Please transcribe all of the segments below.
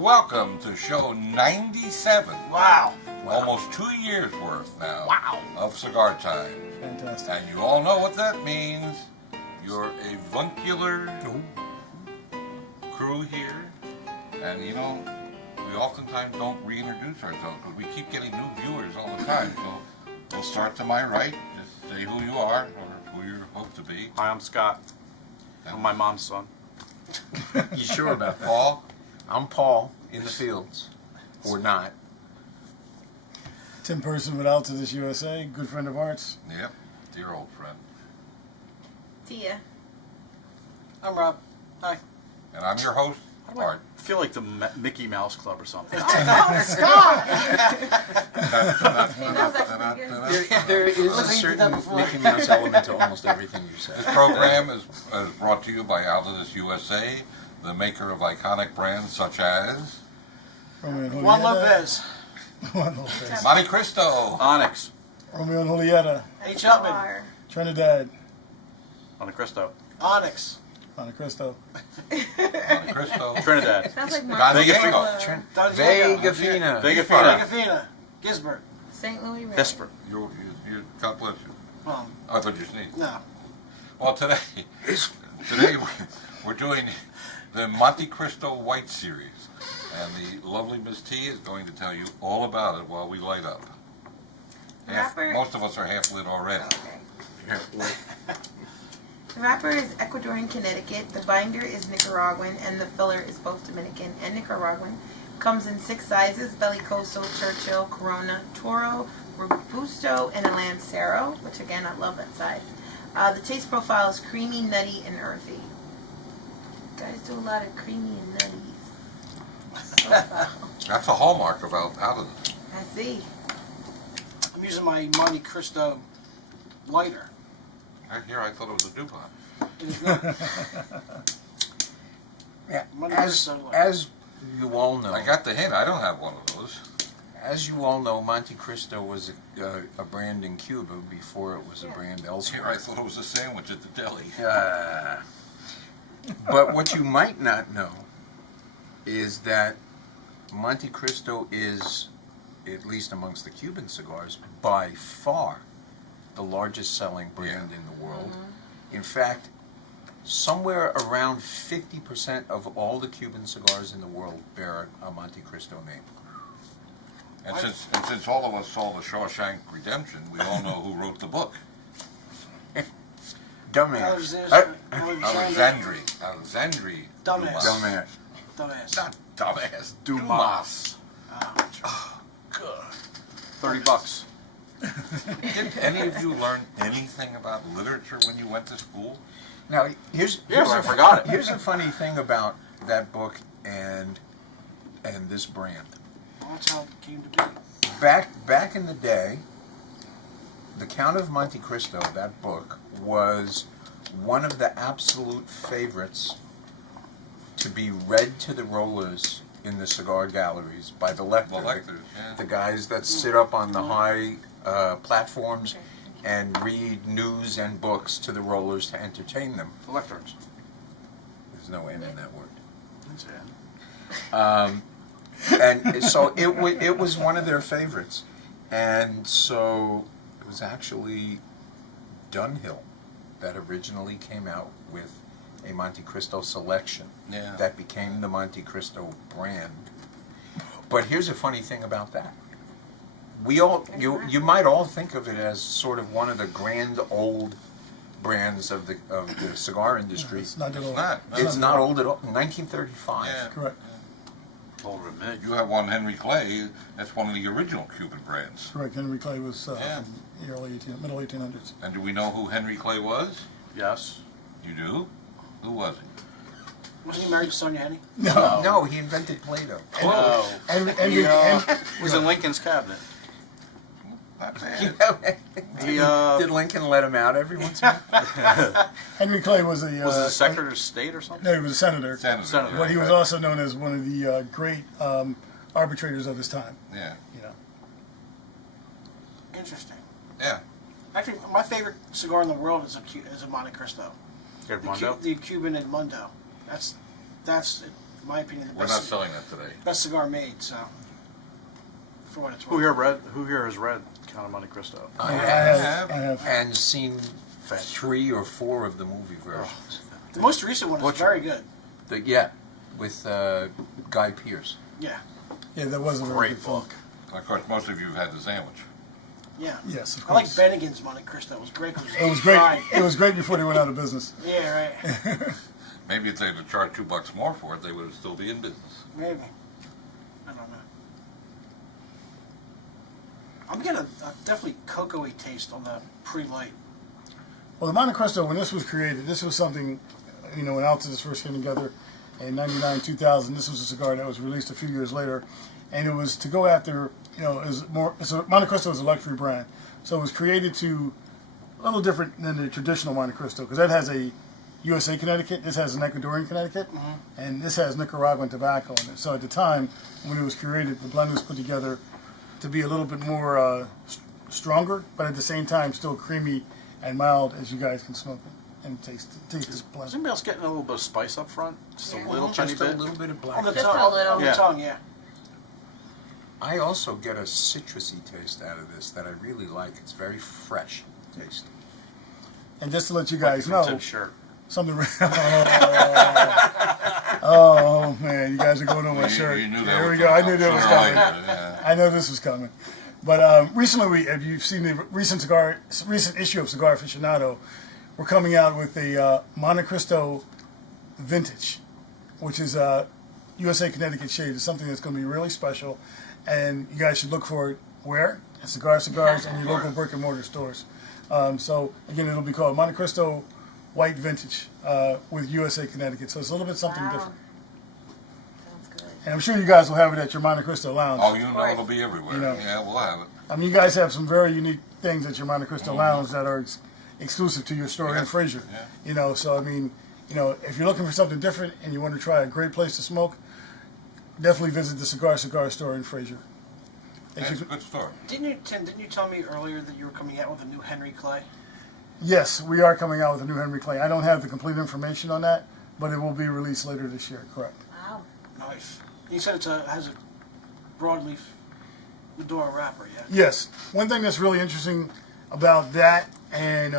Welcome to show 97. Wow. Almost 2 years worth now Wow. of Cigar Time. Fantastic. And you all know what that means. You're a avuncular crew here. And you know, we oftentimes don't reintroduce ourselves because we keep getting new viewers all the time. So we'll start to my right. Just say who you are or who you hope to be. Hi, I'm Scott. I'm my mom's son. You sure about that? Paul. I'm Paul in the fields, or not. Tim Person with Altitude USA, good friend of ours. Yep, dear old friend. Tia. I'm Rob. Hi. And I'm your host, Art. I feel like the Mickey Mouse Club or something. Stop! There is a certain Mickey Mouse element to almost everything you say. This program is brought to you by Altitude USA, the maker of iconic brands such as Romeo and Juan Julieta. Lopez. Juan Lopez. Montecristo, Onyx. Romeo and Julieta. H. Upman. Bar. Trinidad. Montecristo. Onyx. Montecristo. Montecristo, Trinidad. Sounds like Don Diego, Marcelo. Don Diego. Vega Fina. Vega Fina. Agafina. Gisbert. St. Louis Red. Hisper. God bless you. I thought you sneezed. No. Well, today we're doing the Montecristo White series, and the lovely Miss T is going to tell you all about it while we light up. Wrapper. Most of us are half lit already. Okay. The wrapper is Ecuadorian Connecticut, the binder is Nicaraguan, and the filler is both Dominican and Nicaraguan. Comes in 6 sizes: Bellicoso, Churchill, Corona, Toro, Robusto, and a Lancero, which again, I love that size. The taste profile is creamy, nutty, and earthy. You guys do a lot of creamy and nutties. That's a hallmark of Altitude. I see. I'm using my Montecristo lighter. I thought it was a DuPont. It is not. Yeah, Montecristo lighter. as you all know, I got the hint. I don't have one of those. as you all know, Montecristo was a brand in Cuba before it was a brand Here, elsewhere. I thought it was a sandwich at the deli. But what you might not know is that Montecristo is, at least amongst the Cuban cigars, by far the largest selling brand in the world. In fact, somewhere around 50% of all the Cuban cigars in the world bear a Montecristo name. And since all of us saw the Shawshank Redemption, we all know who wrote the book. Dumbass. Alexandre Dumbass. Dumas. Dumbass. Not dumbass. Dumas. Oh, good. $30. Did any of you learn anything about literature when you went to school? Now, here's I forgot it. Here's a funny thing about that book and this brand. Well, that's how it came to be. Back in the day, The Count of Montecristo, that book, was one of the absolute favorites to be read to the rollers in the cigar galleries by the lectors. The lectors, yeah. The guys that sit up on the high platforms and read news and books to the rollers to entertain them. The lecterns. There's no N in that word. That's it. And so it was one of their favorites. And so it was actually Dunhill that originally came out with a Montecristo selection Yeah. that became the Montecristo brand. But here's a funny thing about that. You might all think of it as sort of one of the grand old brands of the cigar industry. It's not that It's old. not. It's not old at all. 1935. Yeah. Correct. Older than me. You have one, Henry Clay. That's one of the original Cuban brands. Correct. Henry Clay was Yeah. from the middle 1800s. And do we know who Henry Clay was? Yes. You do? Who was he? Wasn't he married to Sonia Henny? No, he invented Play-Doh. Oh. Henry Was in Lincoln's cabinet. Not bad. He, Did Lincoln let him out every once in a while? Henry Clay was a was it a Secretary of State or something? no, he was a senator. Senator. But he was also known as one of the great arbitrators of his time. Yeah. You know. Interesting. Yeah. Actually, my favorite cigar in the world is a Montecristo. Edmundo? The Cuban Edmundo. That's in my opinion, the We're not best, selling that today. best cigar made. So, for what it's Who worth. here has read Count of Monte Cristo? I have. And seen 3 or 4 of the movie versions. The most recent one is Butcher. very good. Yeah, with Guy Pearce. Yeah, Yeah, that was a very Great good film. book. Of course, most of you have had the sandwich. yeah. Yes, of I like course. Bennigan's Monte Cristo. It was great. It was great. fried. It was great before they went out of business. Yeah, right. Maybe if they'd have charged $2 more for it, they would still be in business. Maybe. I don't know. I'm getting a definitely cocoa-y taste on the pre-light. Well, the Monte Cristo, when this was created, this was something, when Altus first came together in 99, 2000, this was a cigar that was released a few years later. And it was to go after, it was more, so Monte Cristo is a luxury brand. So it was created to, a little different than the traditional Monte Cristo, because that has a USA Connecticut, this has an Ecuadorian Connecticut, and this has Nicaraguan tobacco in it. So at the time, when it was created, the blend was put together to be a little bit more stronger, but at the same time still creamy and mild as you guys can smoke it and taste this Is blend. anybody else getting a little bit of spice up front? Just Yeah. a little tiny Just a bit? little bit of On black. the Just tongue. a little. On the Yeah. tongue, yeah. I also get a citrusy taste out of this that I really like. It's very fresh taste. And just to let you guys From know, Tim's shirt. something. Oh man, you guys are going on my You- shirt. you knew that Here was we go. I coming. knew that was Sooner or coming. later, yeah. I know this was coming. But recently, if you've seen the recent issue of Cigar Aficionado, we're coming out with a Monte Cristo Vintage, which is a USA Connecticut shade. It's something that's going to be really special, and you guys should look for it where? At Cigars, and your local brick and mortar stores. So again, it'll be called Monte Cristo White Vintage with USA Connecticut. So it's a little bit something Wow. different. Sounds good. And I'm sure you guys will have it at your Monte Cristo Lounge. Oh, you know course. it'll be everywhere. You know. Yeah, we'll have it. I mean, you guys have some very unique things at your Monte Cristo Lounge that are exclusive to your store in Fraser. Yeah. So I mean, if you're looking for something different and you want to try a great place to smoke, definitely visit the Cigar store in Fraser. That's a good store. Tim, didn't you tell me earlier that you were coming out with a new Henry Clay? Yes, we are coming out with a new Henry Clay. I don't have the complete information on that, but it will be released later this year. Correct. Wow. Nice. You said it has a broadleaf Medora wrapper, yeah? Yes. One thing that's really interesting about that and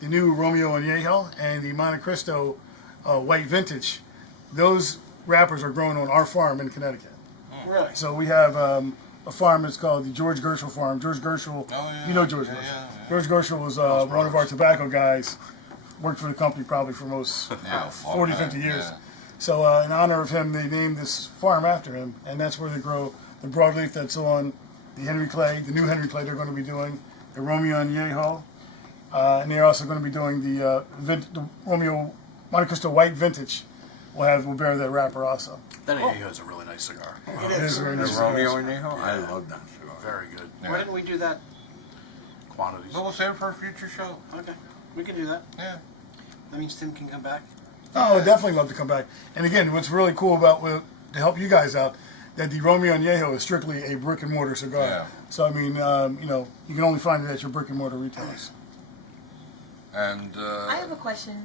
the new Romeo Añejo and the Monte Cristo White Vintage, those wrappers are grown on our farm in Connecticut. Really? So we have a farm that's called the George Gershel Farm. George Gershel, yeah. you know George Yeah, Gershel. yeah. George Gershel was one of our tobacco guys, worked for the company probably for most Yeah, 40, long 50 time, years. yeah. So in honor of him, they named this farm after him, and that's where they grow the broadleaf that's on the Henry Clay, the new Henry Clay they're going to be doing, the Romeo Añejo, and they're also going to be doing the Romeo Monte Cristo White Vintage. Will bear that wrapper also. That Añejo is a really nice cigar. It It is is. very The nice. Romeo Añejo? I love that cigar. Very good. Yeah. Why didn't we do that? Quantities. Well, we'll save it for a future show. Okay. We can do that. Yeah. That means Tim can come back. Oh, I would definitely love to come back. And again, what's really cool about to help you guys out, that the Romeo Añejo is strictly a brick and mortar cigar. Yeah. So I mean, you can only find it at your brick and mortar retailers. And I have a question.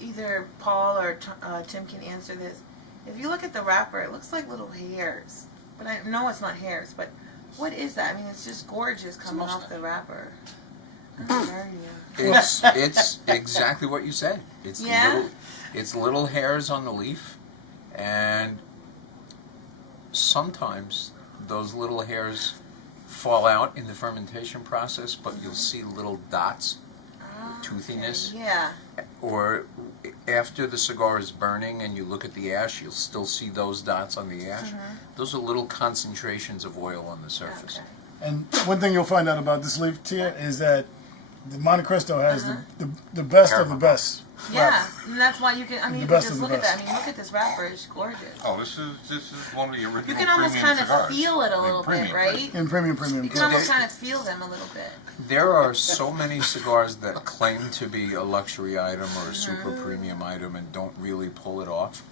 Either Paul or Tim can answer this. If you look at the wrapper, it looks like little hairs. But I know it's not hairs, but what is that? I mean, it's just gorgeous coming off the wrapper. It's exactly what you said. It's Yeah? little hairs on the leaf, and sometimes those little hairs fall out in the fermentation process, but you'll see little dots, toothiness, Yeah. or after the cigar is burning and you look at the ash, you'll still see those dots on the ash. Those are little concentrations of oil on the surface. Okay. And one thing you'll find out about this leaf tier is that the Monte Cristo has the best of the best. Yeah, and that's why you can. I mean, The you can best just of the look at that. best. I mean, look at this wrapper; it's gorgeous. oh, this is one of the original. You can almost premium kind of cigars. feel it a I mean, little bit, premium. right? In premium. You can almost kind of feel them a little bit. There are so many cigars that claim to be a luxury item or a super premium item and don't really pull it off.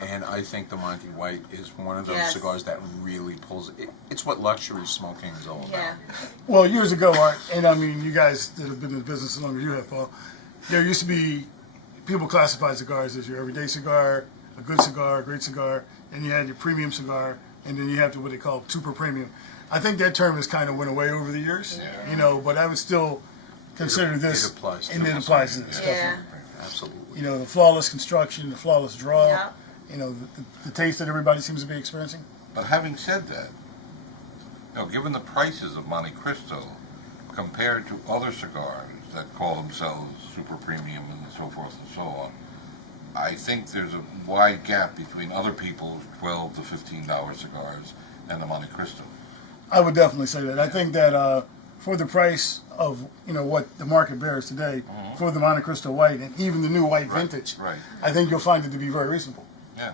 And I think the Monty White is one of those Yes. cigars that really pulls it. It's what luxury smoking is all about. Yeah. Well, years ago, Art, and I mean, you guys that have been in the business as long as you have, Paul, there used to be, people classify cigars as your everyday cigar, a good cigar, a great cigar, and you had your premium cigar, and then you have what they call super premium. I think that term has kind of went away over the years, you know, but I would still consider this, it applies to and it this. applies to this, Yeah. definitely. Absolutely. You know, the flawless construction, the flawless draw, Yeah. you know, the taste that everybody seems to be experiencing. But having said that, you know, given the prices of Montecristo compared to other cigars that call themselves super premium and so forth and so on, I think there's a wide gap between other people's $12 to $15 cigars and the Montecristo. I would definitely say that. I think that for the price of, you know, what the market bears today, for the Montecristo White and even the new white vintage, Right. I think you'll find it to be very reasonable. Yeah.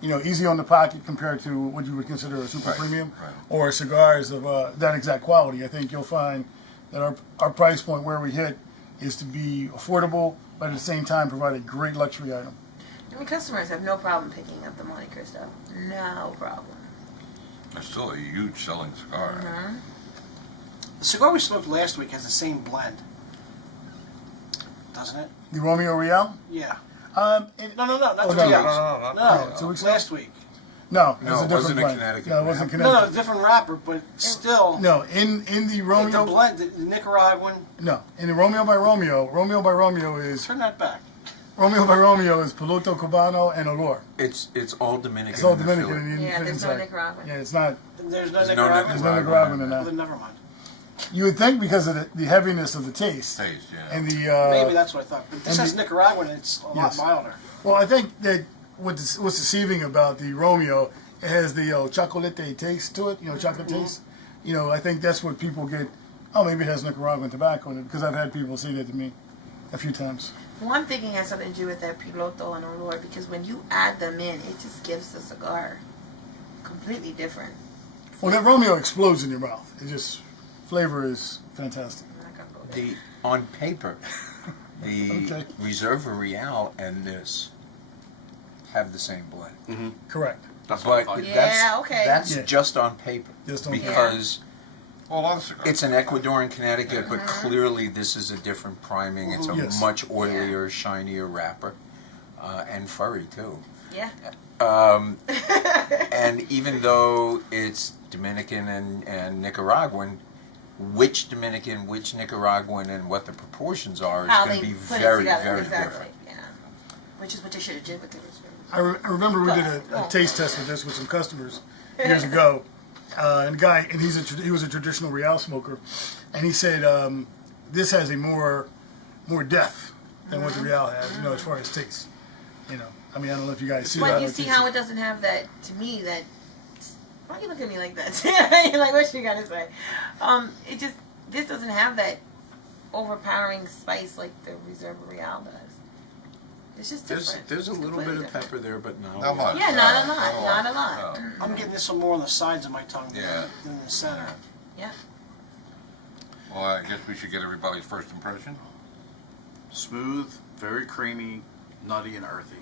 You know, easy on the pocket compared to what you would consider a super Right, premium right. or cigars of that exact quality. I think you'll find that our price point where we hit is to be affordable, but at the same time provide a great luxury item. I mean, customers have no problem picking up the Montecristo. No problem. It's still a huge selling cigar. Mm-hmm. The cigar we smoked last week has the same blend, doesn't it? The Romeo Real? Yeah. Not No, not Oh, the no, Real. not No, no, 2 weeks last week. No, No, it's a it different wasn't a blend. Connecticut No, it wasn't wrap. No, Connecticut. different wrapper, but still. No, in the The Romeo, blend, the Nicaraguan. no, in the Romeo by Romeo is Turn that back. Piloto Cubano and Olor. It's all Dominican. It's all in the Dominican filler. and you Yeah, fit there's no inside. Nicaraguan. Yeah, it's not. There's no There's no Nicaraguan. There's no Nicaraguan Nicaraguan in Well, that. then never mind. You would think because of the heaviness of the taste Taste, yeah. and the. Maybe that's what I thought. But this and has the- Nicaraguan and it's a lot Yes. milder. Well, I think that what's deceiving about the Romeo, it has the chocolate taste to it. You know, chocolate taste. You know, I think that's what people get. Oh, maybe it has Nicaraguan tobacco in it because I've had people say that to me a few times. Well, I'm thinking it has something to do with that Piloto and Olor because when you add them in, it just gives the cigar completely different. Well, that Romeo explodes in your mouth. It just flavor is fantastic. I'm not gonna go there. On paper, the Okay. Reserva Real and this have the same blend. Correct. That's what I But thought. Yeah, that's, okay. that's Yeah. just on paper. Just on paper. because Well, a lot of cigars. it's an Ecuadorian Connecticut, but clearly this is a different priming. It's a Yes. much oilier, shinier wrapper, and furry too. Yeah. And even though it's Dominican and Nicaraguan, which Dominican, which Nicaraguan, and what the proportions are is How going they to be put very, it together, very exactly. different. Yeah. Which is what they should have did with the Reserva. I remember we did a taste test with this with some customers years ago, and the guy, and he was a traditional Real smoker, and he said this has a more depth than what the Real has, you know, as far as taste. You know, I mean, I don't know if you guys see that. But you see how it doesn't have that, to me, that, why you look at me like that? You're like, what you gotta say? It just, this doesn't have that overpowering spice like the Reserva Real does. It's just different. There's a It's little bit completely of different. pepper there, but not Not much. Yeah, not a lot, not a lot. No. I'm getting this one more on the sides of my tongue Yeah. than the center. Yeah. Well, I guess we should get everybody's first impression. Smooth, very creamy, nutty, and earthy.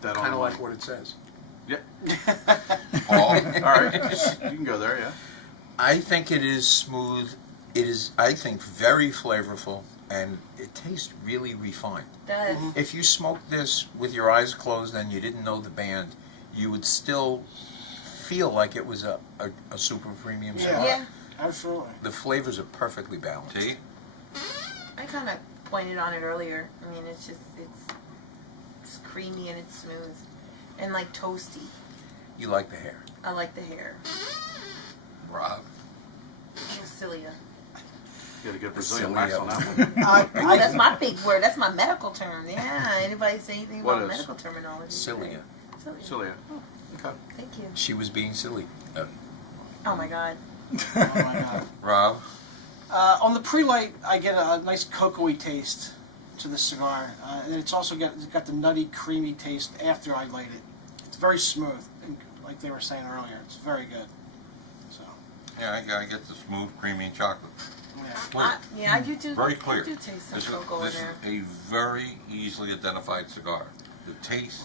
That Kind of on like what it says. Yep. Paul? All right. You can go there, yeah. I think it is smooth. It is, I think, very flavorful, and it tastes really refined. Does. If you smoked this with your eyes closed and you didn't know the band, you would still feel like it was a super premium Yeah. cigar. Yeah. Absolutely. The flavors are perfectly balanced. Tea? I kind of pointed on it earlier. I mean, it's just, it's creamy and it's smooth. And like toasty. You like the hair. I like the hair. Rob? Cilia. You got a good Brazilian Silly wax on of that one. Oh, that's my big word. That's my medical term. Yeah. Anybody say anything What about is? medical terminology? Cilia. Cilia. Cilia. Okay. Thank you. She was being silly. Oh my God. Oh my God. Rob? On the pre-light, I get a nice cocoa-y taste to the cigar, and it's also got the nutty, creamy taste after I light it. It's very smooth, and like they were saying earlier. It's very good. So, Yeah, I get the smooth, creamy chocolate. yeah. Yeah, I do too. Very clear. I do taste some This is, cocoa in this there. is a very easily identified cigar. The taste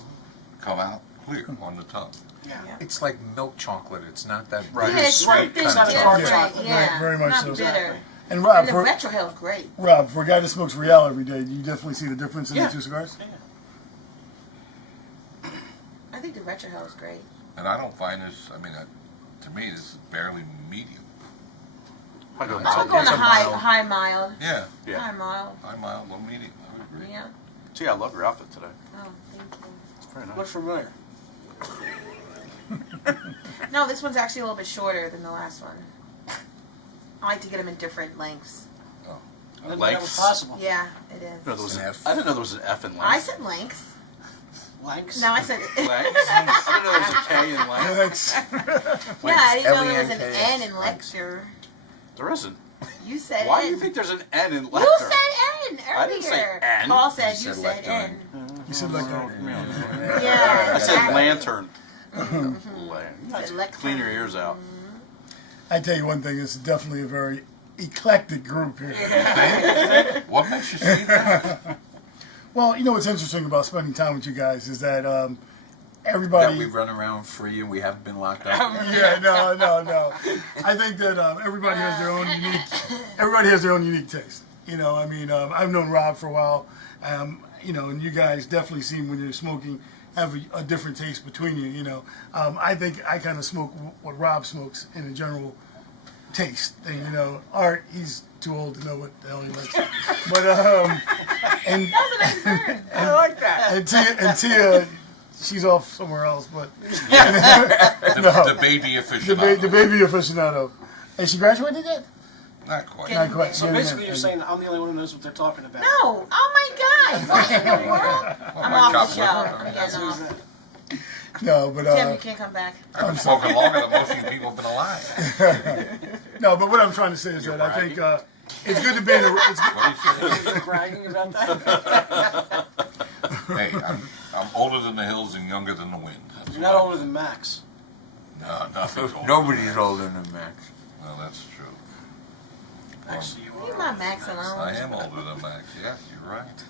come out clear on the tongue. Yeah. Yeah. It's like milk chocolate. It's not that Right. Yeah, it's Right. something It's not a different. hard Yeah, chocolate. Very much not so. bitter. Exactly. And Rob, And the for retrohale's great. a guy that smokes Real every day, do you definitely see the difference in Yeah. the two cigars? Yeah. Your retrohale is great. And I don't find this, I mean, to me, this is barely medium. I go I'm I'm mild. going to It's a high, mild. high mild. Yeah, Yeah. High mild. I'm mild, low medium, I would agree. Yeah. See, I love your outfit today. Oh, thank you. It's very Look nice. familiar. No, this one's actually a little bit shorter than the last one. I like to get them in different lengths. I didn't know that was Lengths. possible. Yeah, it is. No, there was An an F. I didn't know there was an F in length. I said lengths. Lengths. No, I said. Lengths? I didn't know there was a K in length. Thanks. Yeah, I didn't know there was an L-E-N-K-S. N in lecture. There isn't. You said Why N. do you think there's an N in You lecture? said N earlier. I didn't say N. Paul said You you said said lecture. N. You said like Yeah. I said lantern. Said lecture. Clean your ears out. I tell you one thing, it's definitely a very eclectic group here. What makes you say that? Well, you know what's interesting about spending time with you guys is that That everybody. we run around free and we haven't been locked up. Yeah, no. I think that everybody has their own unique. Everybody has their own unique taste. You know, I mean, I've known Rob for a while. You know, and you guys definitely seem when you're smoking have a different taste between you. You know, I think I kind of smoke what Rob smokes in a general taste thing. You know, Art, he's too old to know what the hell he likes. But and That was a nice bird. I like that. and Tia, she's off somewhere else. But The baby aficionado. the baby aficionado. And she graduated yet? Not quite. Getting Not quite. there. So Yeah, basically, yeah, you're yeah. saying I'm the only one who knows what they're talking about. No. Oh my God. What in the world? I'm my off God, the show. what- I'm That's getting who's off. that. No, but Tim, you can't come back. I've been smoking longer than most of you people have been alive. no, but what I'm trying to say is that I think it's good to be in a. It's, What do you say? You're bragging about that. Hey, I'm older than the hills and younger than the wind. That's You're not why. older than Max. No, nothing's older. Nobody's older than Max. No, that's true. Actually, you Leave are. my Max alone. I am older than Max. Yes, you're right.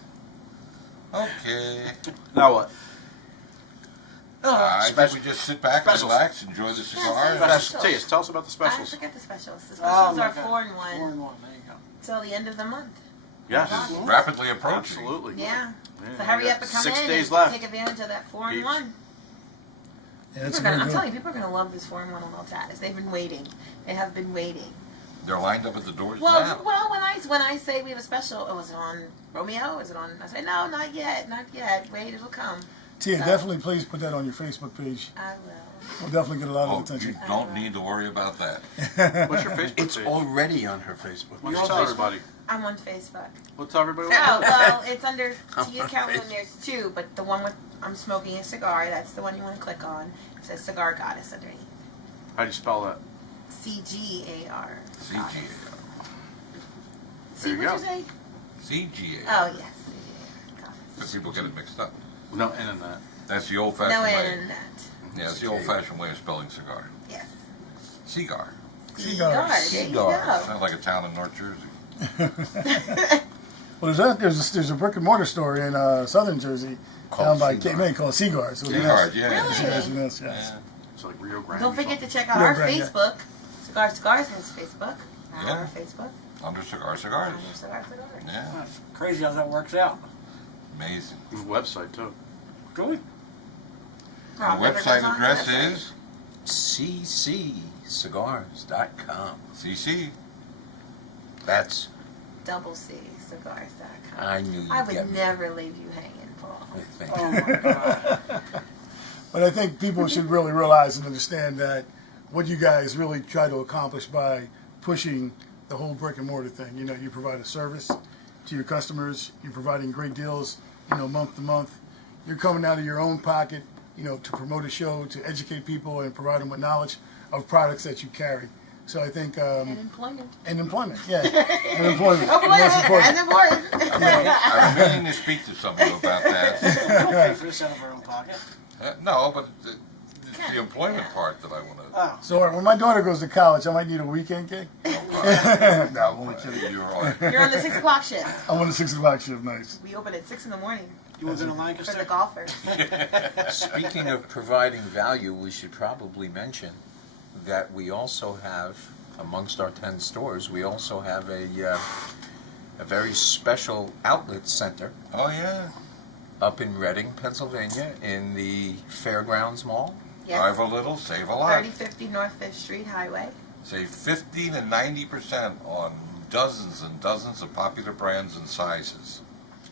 Okay. Now what? I think we just sit back and Specials. relax, enjoy the cigar. Specials. Specials. Tell us about the I specials. forget the specials. The Oh, specials my are God. 4 and 1 4 and 1. There you go. till the end of the month. Yes. Rapidly approaching. Absolutely. Yeah. Yeah, So hurry we up got and come 6 in days and left. take advantage of that 4 and Peeps. 1. yeah, it's People are gonna, very I'm good. telling you, people are going to love this 4 and 1 on Maltatis. They've been waiting. They have been waiting. They're lined up at the doors Well, now. when I say we have a special, was it on Romeo? Is it on? I say no, not yet, not yet. Wait, it'll come. Tia, So- definitely please put that on your Facebook page. I will. We'll definitely get a lot Oh, of you attention. don't need to worry about that. What's your Facebook It's page? already on her Facebook. Why don't you You're tell on everybody? I'm on Facebook. Well, tell everybody. Oh, well, it's under I'm Tia on Calvin. Facebook. There's 2, but the one with I'm smoking a cigar. That's the one you want to click on. It says Cigar Goddess underneath. How do you spell that? CGAR. CGA. See There you what go. you say? CGA. Oh yes. CGAR Goddess. But people get it mixed up. No N in that. That's the old-fashioned No way. N in that. Yeah, it's the old-fashioned way of spelling cigar. Yes. Cigar. Cigar. There you Cigar. go. Sounds like a town in North Jersey. Well, there's a brick and mortar store in southern Jersey Called down by Cigar. Cape May called Cigars. Cigars, yeah. Really? Cigars with an S, yes. Yeah. It's like Rio Grande. Don't or forget to something. check out No our brand, yeah. Facebook. Cigars has Facebook. Yeah. Our Facebook. Under Cigar Cigars. Under Cigars. Yeah. That's crazy how that works out. Amazing. We have a website too. Really? The Rob never website goes on the address website. is cccigars.com. CC. That's, Double C cigars.com. I knew you'd I get would me. never leave you hanging, Paul. Oh my God. But I think people should really realize and understand that what you guys really try to accomplish by pushing the whole brick and mortar thing. You know, you provide a service to your customers. You're providing great deals, you know, month to month. You're coming out of your own pocket, you know, to promote a show, to educate people and provide them with knowledge of products that you carry. So I think, And employment. and employment, yeah, and employment. Oh, Most important. and important. I've been meaning to speak to some of you about that. We don't pay for this out of our own pocket. No, but it's the employment part that I want to. Oh. So when my daughter goes to college, I might need a weekend gig. No, I'm only kidding. You're all right. You're on the 6 o'clock shift. I'm on the 6 o'clock shift, nice. We open at 6 in the morning You want to go to for the Lancaster? golfers. Speaking of providing value, we should probably mention that we also have, amongst our 10 stores, we also have a very special outlet center Oh yeah. up in Reading, Pennsylvania, in the Fairgrounds Mall. Drive Yes. a little, save a lot. 3050 North 5th Street Highway. Save 50 to 90% on dozens and dozens of popular brands and sizes.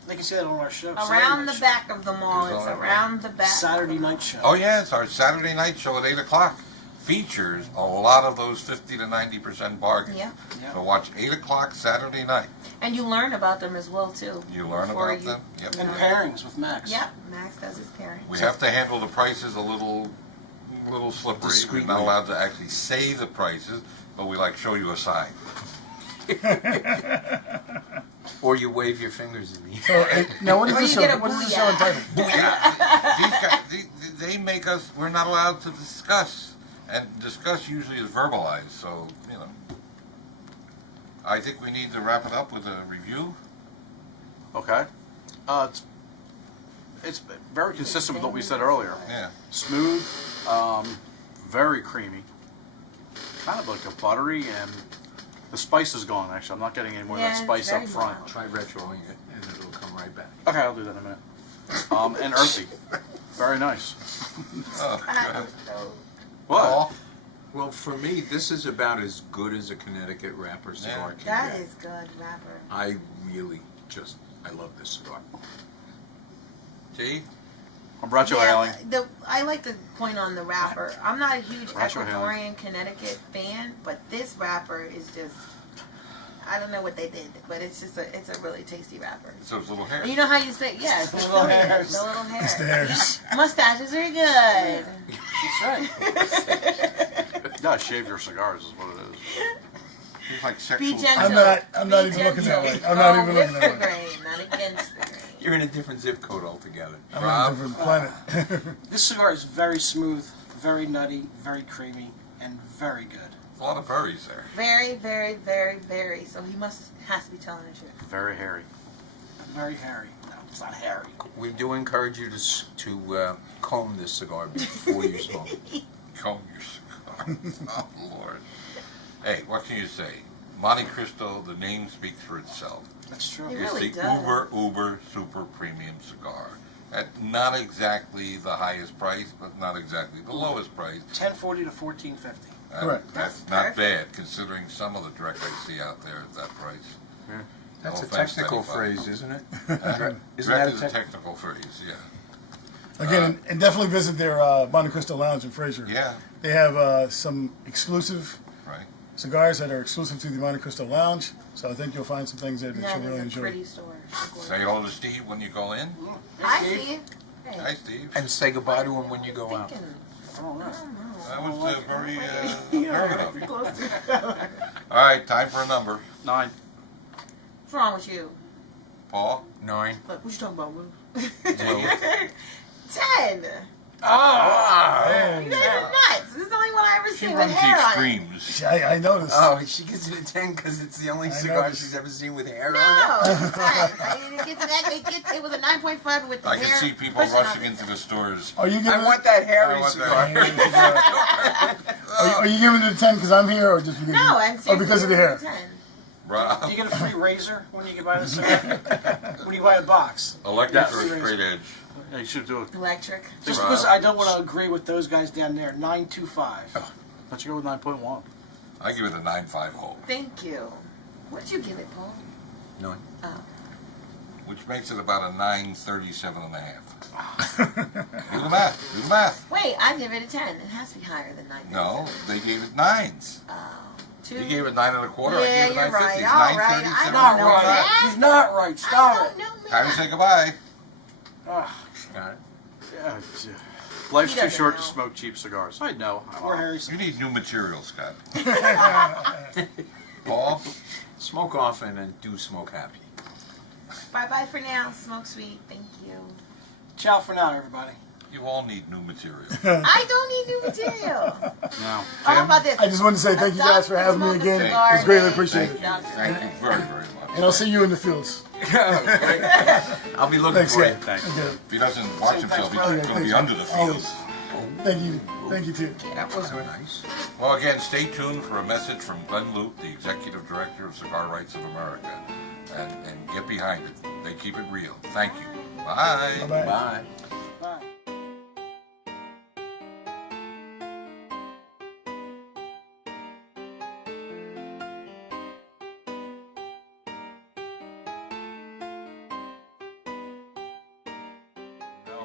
They can see that on our show. Around the back of the mall. It's It's all right. around the back. Saturday night show. Oh yeah, it's our Saturday night show at 8 o'clock. Features a lot of those 50 to 90% bargains. Yeah. Yeah. So watch 8 o'clock Saturday night. And you learn about them as well, too. You learn Before about you- them. Yep. And pairings with Max. Yep. Max does his pairing. We have to handle the prices a little slippery. We're Discreetly. not allowed to actually say the prices, but we like show you a sign. Or you wave your fingers in the air. So, now what is Or this you show? get a What is this show booyah. entitled? Booyah. These guys, they make us, we're not allowed to discuss. And discuss usually is verbalized, so, you know. I think we need to wrap it up with a review. Okay. It's very consistent with what we said earlier. Yeah. Smooth, very creamy, kind of like a buttery, and the spice is gone. Actually, I'm not getting any more of Yeah, that it's spice up very front. mild. Try retroing it, and it'll come right back. Okay, I'll do that in a minute. And earthy, very nice. Oh, God. What? Paul? Well, for me, this is about as good as a Connecticut wrapper cigar can That get. is good, rapper. I really just, I love this cigar. See? I'm Bradshaw Hailing. I like the point on the wrapper. I'm not a huge Bradshaw Ecuadorian Connecticut fan, but this wrapper is just, I don't know what they did, but it's just it's a really tasty wrapper. It's those little hairs. And you know how you say, yeah, it's the Little little hairs. The little hairs. It's the hairs. Mustaches are good. That's right. You gotta shave your cigars, is what it is. It's like Be sexual. gentle. I'm not Be even looking that gentle. way. I'm not Go even with looking that the way. grain, not against the grain. You're in a different zip code altogether. I'm Rob? on a different planet. This cigar is very smooth, very nutty, very creamy, and very good. A lot of furries there. Very, very, very, very. So he has to be telling the truth. Very hairy. Very hairy. No, it's not hairy. We do encourage you to comb this cigar before you smoke. Comb your cigar. Oh, Lord. Hey, what can you say? Montecristo, the name speaks for itself. That's true. It It's really the does. uber super premium cigar. At not exactly the highest price, but not exactly the lowest price. $10.40 to $14.50. Correct. That's That's not perfect. bad, considering some of the direct I see out there at that price. That's No a offense to technical anybody. phrase, isn't it? Direct Isn't that is a technical phrase, yeah. Again, and definitely visit their Montecristo Lounge in Fraser. Yeah, They have some exclusive right. cigars that are exclusive to the Montecristo Lounge. So I think you'll find some things there that That you'll really is a enjoy. pretty store. Say hello to Steve when you go in. I see. Hey, Hi, Steve. And say goodbye to him when you go out. thinking. I don't know. That was very, very of you. Close All right, time for a number. 9. What's wrong with you? Paul? 9. Look, what you talking about, Will? Well, 10. Oh, You guys are nuts. This is the only one I ever She seen with runs the hair on it. extremes. I noticed. oh, she gives it a 10 because it's the only I cigar noticed. she's ever seen with hair No, on it. it's a 10. I mean, it was a 9.5 with the I hair. can see people pushing on rushing it. into the stores. Are you giving I want that I hairy want cigar. Are you giving it a 10 because I'm here, or just because? No, you, I'm or seriously because of the hair? 10. Rob? Do you get a free razor when you buy the cigar? When you buy a box? Electric Yes. or straight edge? Yeah, you should do it. Electric. Just Rob? because I don't want to agree with those guys down there. 9.25. Let's go with 9.1. I give it a 9.5 whole, Thank you. What'd you give it, Paul? 9. Oh. which makes it about a 9.37 and a half. Do the math. Do the math. Wait, I give it a 10. It has to be higher than 9. No, they gave it 9s. Oh. 2. You gave it 9 1/4. I Yeah, gave it you're 9.50. right. It's All right. I 9.37. don't know right. that. He's not right. I Stop don't it. know, Time to man. say goodbye. Ah, Got it. Yeah, life's He too doesn't short know. to smoke cheap cigars. I know. poor Harry. You need new material, Scott. Paul? Smoke often and do smoke happy. Bye-bye for now. Smoke sweet. Thank you. Ciao for now, everybody. You all need new material. I don't need new material. No. Oh, how about this? I just wanted to say thank you guys for having me again. It's greatly appreciated. Thank you very, very much. And I'll see you in the fields. I'll be looking Thanks, for yeah. you. Thanks. Okay. If he doesn't watch himself, he's Okay, going to be thanks. under the Always. field. Thank you. Thank you too. That was nice. Well, again, stay tuned for a message from Glenn Luke, the Executive Director of Cigar Rights of America. And get behind it. They keep it real. Thank you. Bye. Bye-bye. Bye. Bye.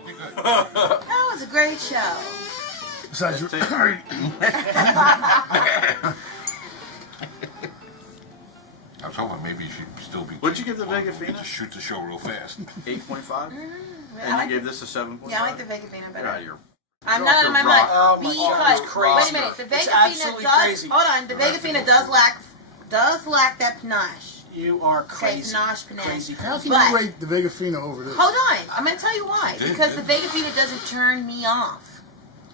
Be good. That was a great show. Besides, That's you're- I was hoping maybe you should still be. What'd you give the on. Vegafina? Just shoot the show real fast. 8.5? I And like you gave this a 7.5? Yeah, I like the Vegafina Get out better. of here. I'm You're off not your in my rocker. Oh mind. my God, it's Because crazy. wait a minute, the It's Vegafina absolutely does. crazy. Hold on, the Vegafina does lack that panache. You are Okay, crazy. panache, panache. Crazy. how can But- you rate the Vegafina over this? Hold on, I'm gonna tell you why. Did- Because the did- Vegafina doesn't turn me off.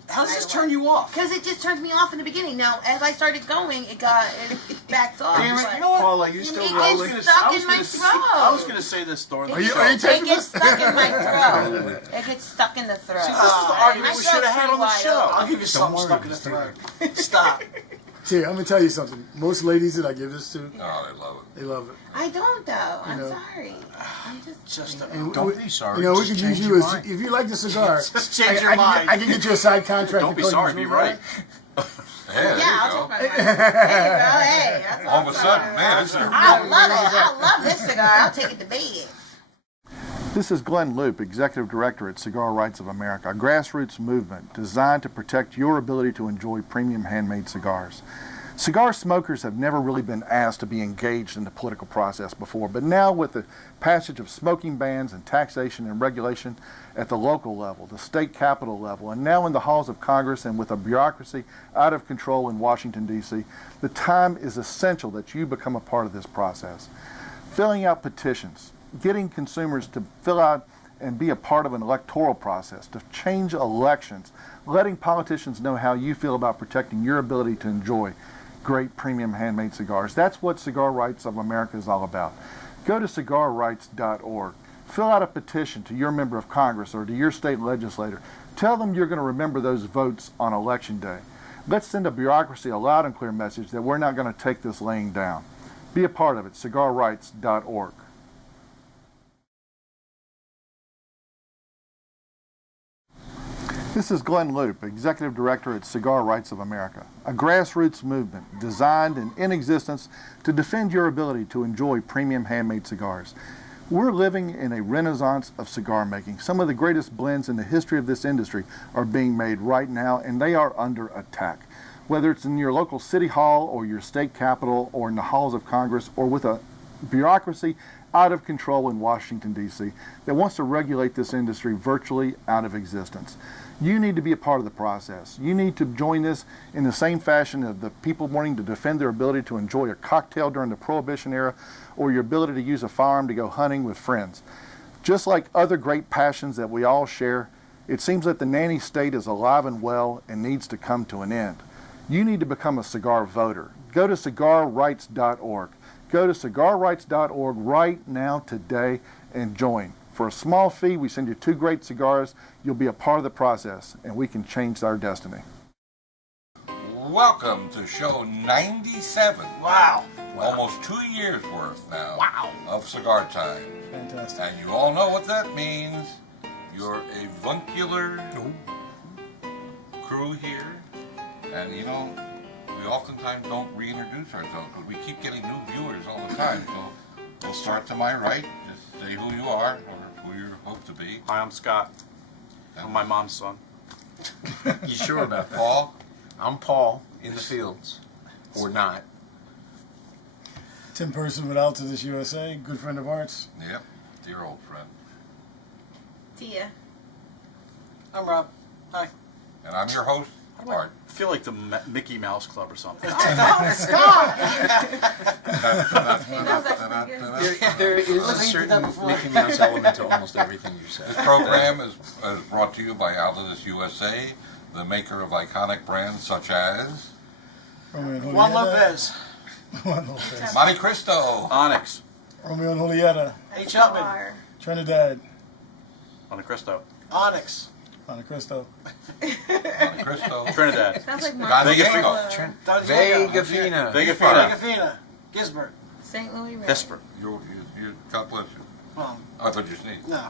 How does this turn you off? Because it just turned me off in the beginning. Now, as I started going, it backed off. Damn it, But you know what? Paul, are you it still gets rolling? stuck in my throat. I was going to say this during Are the you- show. are you It taking gets stuck in my throat. It gets stuck in the throat. See, this is the argument My we should have throat's had on the pretty show. wide I'll give you something worry, stuck in the just take throat. Stop. See, I'm gonna tell you something. Most ladies that I give this to, Oh, they love it. they love it. I don't though. I'm know. sorry. I'm just. And Don't we- be sorry. You know, we Just could change use your you as mind. if you like the cigar. Just change your mind. I can get you a side contract. Don't be to call you sorry, be cigar. right. Yeah, there Yeah, I'll you take go. my money. There you go. Hey, that's All of a what I'm sudden, talking man, about. this is I love it. I love this cigar. I'll take it to bed. This is Glenn Loop, Executive Director at Cigar Rights of America, a grassroots movement designed to protect your ability to enjoy premium handmade cigars. Cigar smokers have never really been asked to be engaged in the political process before, but now with the passage of smoking bans and taxation and regulation at the local level, the state capitol level, and now in the halls of Congress and with a bureaucracy out of control in Washington, D.C., the time is essential that you become a part of this process. Filling out petitions, getting consumers to fill out and be a part of an electoral process, to change elections, letting politicians know how you feel about protecting your ability to enjoy great premium handmade cigars. That's what Cigar Rights of America is all about. Go to cigarrights.org. Fill out a petition to your member of Congress or to your state legislator. Tell them you're going to remember those votes on Election Day. Let's send a bureaucracy a loud and clear message that we're not going to take this laying down. Be a part of it. cigarrights.org. This is Glenn Loop, Executive Director at Cigar Rights of America, a grassroots movement designed and in existence to defend your ability to enjoy premium handmade cigars. We're living in a renaissance of cigar making. Some of the greatest blends in the history of this industry are being made right now, and they are under attack. Whether it's in your local city hall or your state capitol or in the halls of Congress or with a bureaucracy out of control in Washington, D.C. that wants to regulate this industry virtually out of existence. You need to be a part of the process. You need to join this in the same fashion of the people wanting to defend their ability to enjoy a cocktail during the Prohibition era or your ability to use a firearm to go hunting with friends. Just like other great passions that we all share, it seems that the nanny state is alive and well and needs to come to an end. You need to become a cigar voter. Go to cigarrights.org. Go to cigarrights.org right now today and join. For a small fee, we send you 2 great cigars. You'll be a part of the process, and we can change our destiny. Welcome to show 97. Wow. Almost 2 years worth now of Cigar Time. Fantastic. And you all know what that means. You're a avuncular crew here. And you know, we oftentimes don't reintroduce ourselves because we keep getting new viewers all the time. So we'll start to my right. Just say who you are or who you hope to be. Hi, I'm Scott. I'm my mom's son. You sure about that? Paul. I'm Paul in the fields. Or not. Tim Person with Altitude USA, good friend of ours. Yep. Dear old friend. Tia. I'm Rob. Hi. And I'm your host, Art. I feel like the Mickey Mouse Club or something. Stop! That was actually pretty good. There is a certain Mickey Mouse element to almost everything you said. This program is brought to you by Altitude USA, the maker of iconic brands such as Romeo and Juan Julieta. Lopez. Juan Lopez. Montecristo, Onyx. Romeo and Julieta. H. Upman. Bar. Trinidad. Montecristo. Onyx. Montecristo. Montecristo, Trinidad. Sounds like Don Diego, Marco. Don Diego. Vegafina. Vegafina. Vegafina. Gisbert. St. Louis Red. Hisper. God bless you. Well, I thought you sneezed. no.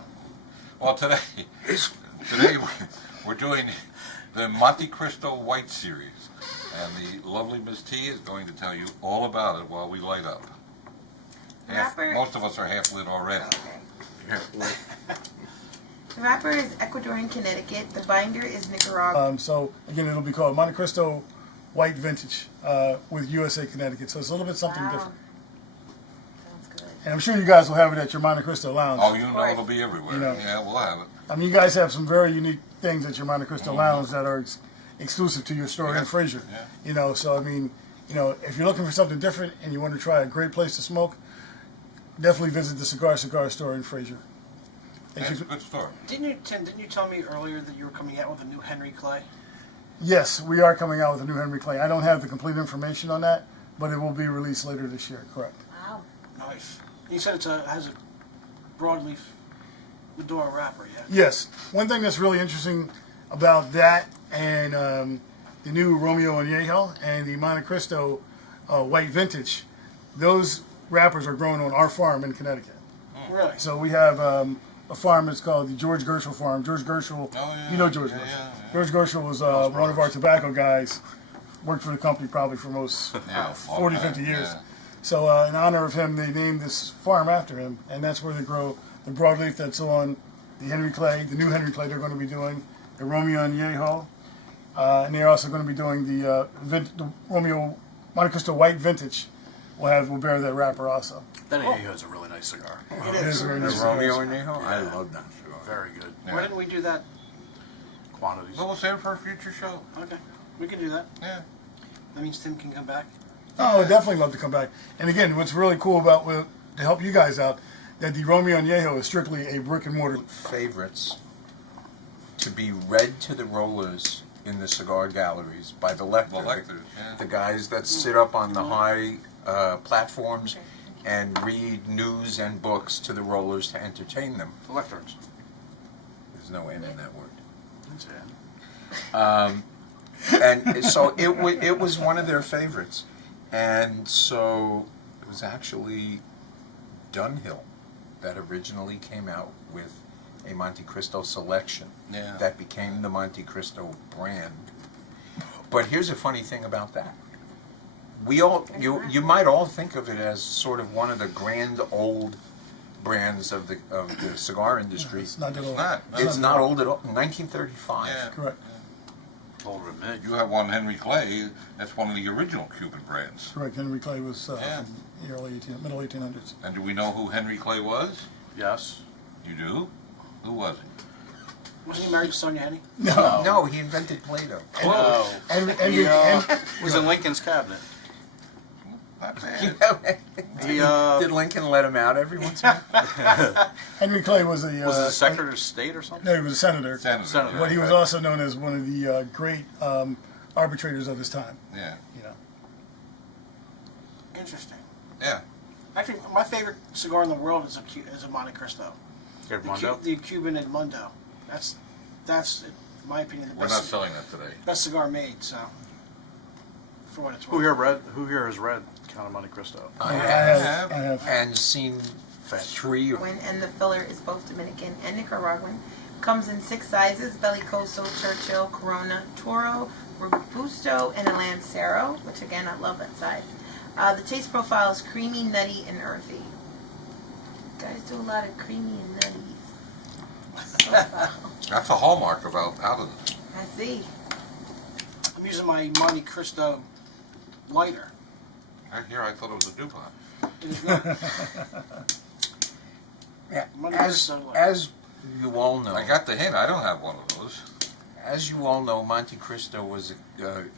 Well, today we're doing the Montecristo White series, and the lovely Miss T is going to tell you all about it while we light up. Wrapper. Most of us are half lit already. Okay. The wrapper is Ecuadorian Connecticut. The binder is Nicaraguan. So again, it'll be called Montecristo White Vintage with USA Connecticut. So it's a little bit something Wow. different. Sounds good. And I'm sure you guys will have it at your Montecristo Lounge. Oh, you know course. it'll be everywhere. You know. Yeah, we'll have it. I mean, you guys have some very unique things at your Montecristo Lounge that are exclusive to your store in Fraser. Yeah. You know, so I mean, you know, if you're looking for something different and you want to try a great place to smoke, definitely visit the Cigar store in Fraser. Thank That's you. a good story. Didn't you tell me earlier that you were coming out with a new Henry Clay? Yes, we are coming out with a new Henry Clay. I don't have the complete information on that, but it will be released later this year. Correct. Wow. Nice. You said has a broadleaf Medora wrapper, yeah? Yes. One thing that's really interesting about that and the new Romeo Añejo and the Montecristo White Vintage, those wrappers are grown on our farm in Connecticut. Really? So we have a farm that's called the George Gershel Farm. George Gershel, yeah. you know George Gershel. Yeah. George Gershel was one of our tobacco guys, worked for the company probably for most Yeah, 40, 50 years. yeah. So in honor of him, they named this farm after him, and that's where they grow the broadleaf that's on the Henry Clay, the new Henry Clay they're going to be doing, the Romeo Añejo, and they're also going to be doing the Romeo Montecristo White Vintage. Will bear that wrapper also. That Añejo is a really nice cigar. It is a very The nice Romeo cigar. Añejo? I love that cigar. Very good Yeah. Why didn't we do that? quantities. Well, we'll save it for a future show. Okay, we can do that. Yeah. That means Tim can come back. Oh, I would definitely love to come back. And again, what's really cool about to help you guys out, that the Romeo Añejo is strictly a brick and mortar. Favorites to be read to the rollers in the cigar galleries by the lectors. The lectors, yeah. The guys that sit up on the high platforms and read news and books to the rollers to entertain them. The lecterns. There's no N in that word. That's it. And so it was one of their favorites. And so it was actually Dunhill that originally came out with a Montecristo selection Yeah. that became the Montecristo brand. But here's a funny thing about that. You might all think of it as sort of one of the grand old brands of the cigar industry. It's not that It's old. not. It's not old at all. 1935. Yeah. Correct. Older than me. You have one Henry Clay. That's one of the original Cuban brands. Correct. Henry Clay was Yeah. from the middle 1800s. And do we know who Henry Clay was? Yes. You do? Who was he? Wasn't he married to Sonia Henny? No, he invented Play-Doh. Whoa. And Was in Lincoln's cabinet. Not bad. He Did Lincoln let him out every once in a while? Henry Clay was was it a Secretary of State or something? No, he was a senator. Senator. But he was also known as one of the great arbitrators of his time. Yeah. You know. Interesting. Yeah. Actually, my favorite cigar in the world is a Montecristo. Edmundo? The Cuban Edmundo. That's in my opinion the We're not best selling that today. best cigar made. So, for what it's Who worth. here has read Count of Montecristo? I have. And seen three. And the filler is both Dominican and Nicaraguan. Comes in 6 sizes: Bellicoso, Churchill, Corona, Toro, Robusto, and a Lancero, which again, I love that size. The taste profile is creamy, nutty, and earthy. You guys do a lot of creamy and nutty. That's a hallmark of Alto's. I see. I'm using my Montecristo lighter. Right here, I thought it was a DuPont. It is not. Yeah, Montecristo lighter. as you all know, I got the hint. I don't have one of those. as you all know, Montecristo was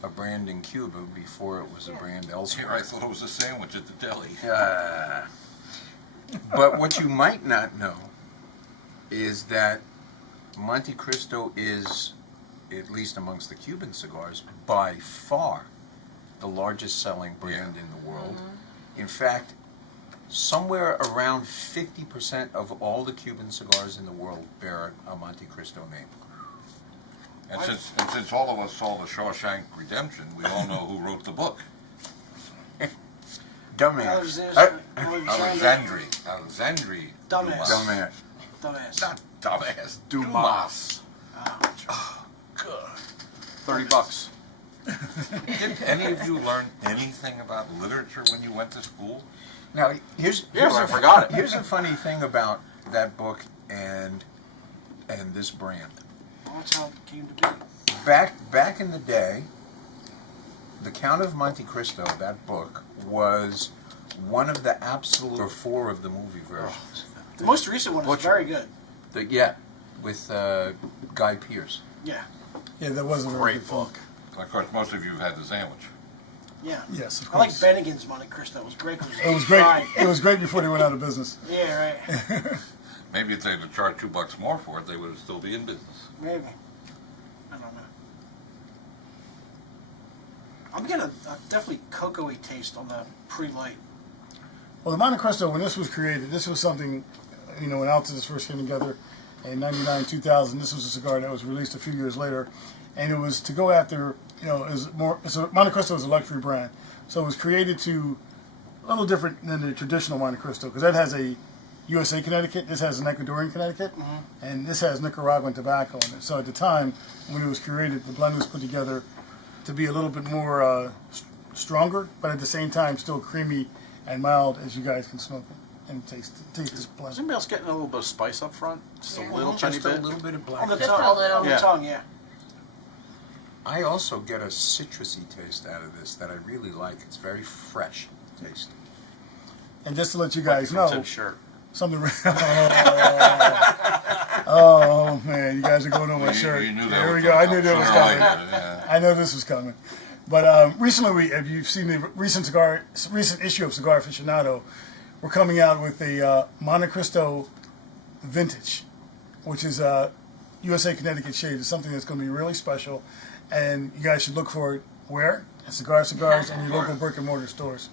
a brand in Cuba before it was a brand Here, elsewhere. I thought it was a sandwich at the deli. But what you might not know is that Montecristo is, at least amongst the Cuban cigars, by far the largest selling brand in the world. In fact, somewhere around 50% of all the Cuban cigars in the world bear a Montecristo name. And since all of us saw the Shawshank Redemption, we all know who wrote the book. Dumbass. Alexandria. Alexandri. Dumbass. Dumbass. Dumbass. dumbass. Dumas. Oh, Good. $30. Did any of you learn anything about literature when you went to school? Now, here's Yeah, but I forgot it. Here's a funny thing about that book and this brand. well, that's how it came to be. Back in the day, The Count of Montecristo, that book, was one of the absolute four of the movie versions. The most recent one was Butcher. very good. Yeah, with Guy Pearce. Yeah, Yeah, that was a very Great good film. book. Of course, most of you have had the sandwich. yeah. Yes, of I like course. Bennigan's Montecristo. It was great. It was great. fried. It was great before they went out of business. Yeah, right. Maybe if they'd have charged $2 more for it, they would still be in business. Maybe. I don't know. I'm getting a definitely cocoa-y taste on the pre-light. Well, the Montecristo, when this was created, this was something, when Altadis first came together in 99, 2000, this was a cigar that was released a few years later. And it was to go after, Montecristo is a luxury brand. So it was created to, a little different than the traditional Montecristo, because that has a USA Connecticut, this has an Ecuadorian Connecticut, and this has Nicaraguan tobacco in it. So at the time, when it was created, the blend was put together to be a little bit more stronger, but at the same time still creamy and mild as you guys can smoke it and taste this Is blend. anybody else getting a little bit of spice up front? Just Yeah. a little tiny Just a bit? little bit of On the black. Just tongue. a little. On the Yeah. tongue, yeah. I also get a citrusy taste out of this that I really like. It's very fresh taste. And just to let you guys From know, Tim's shirt. something. Oh man, you guys are going on my You shirt. knew that Here we was go. I gonna knew that come was sooner or coming. later, yeah. I know this was coming. But recently, have you seen the recent issue of Cigar Aficionado? We're coming out with a Montecristo Vintage, which is a USA Connecticut shade. It's something that's going to be really special, and you guys should look for it where? At Cigars and your local brick and mortar stores.